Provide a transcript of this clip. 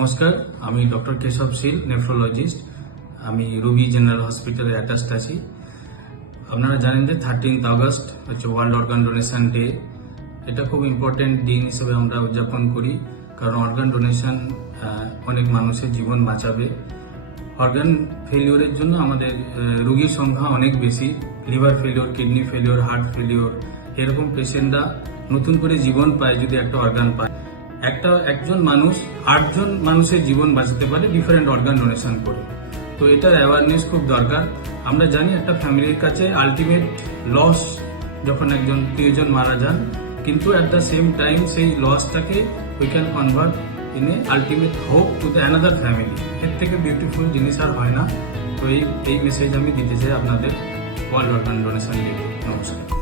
নমস্কার, আমি ডক্টর কেশব শীল, নেফ্রোলজিস্ট। আমি রুবি জেনারেল হসপিটালে অ্যাটাচড আছি। আপনারা জানেন যে 13 আগস্ট হচ্ছে ওয়ার্ল্ড অর্গান ডোনেশন ডে। এটা খুব ইম্পর্টেন্ট দিন হিসেবে আমরা উদযাপন করি, কারণ অর্গান ডোনেশন অনেক মানুষের জীবন বাঁচাবে। অর্গান ফেলিওরের জন্য আমাদের রোগীর সংখ্যা অনেক বেশি। Liver failure, kidney failure, heart failure, এরকম পেশেন্টরা নতুন করে জীবন পায় যদি একটা অর্গান পায়। একজন মানুষ 8 জন মানুষের জীবন বাঁচাতে পারে ডিফারেন্ট অর্গান ডোনেশন করে। তো এটার অ্যাওয়ারনেস খুব দরকার। আমরা জানি একটা ফ্যামিলির কাছে আলটিমেট লস যখন একজন প্রিয়জন মারা যান, কিন্তু অ্যাট দ্য সেম টাইম সেই লসটাকে we can convert in a ultimate hope to the another family. এর থেকে বিউটিফুল জিনিস আর হয় না। তো এই মেসেজ আমি দিতে চাই আপনাদের ওয়ার্ল্ড অর্গান ডোনেশন ডে। নমস্কার।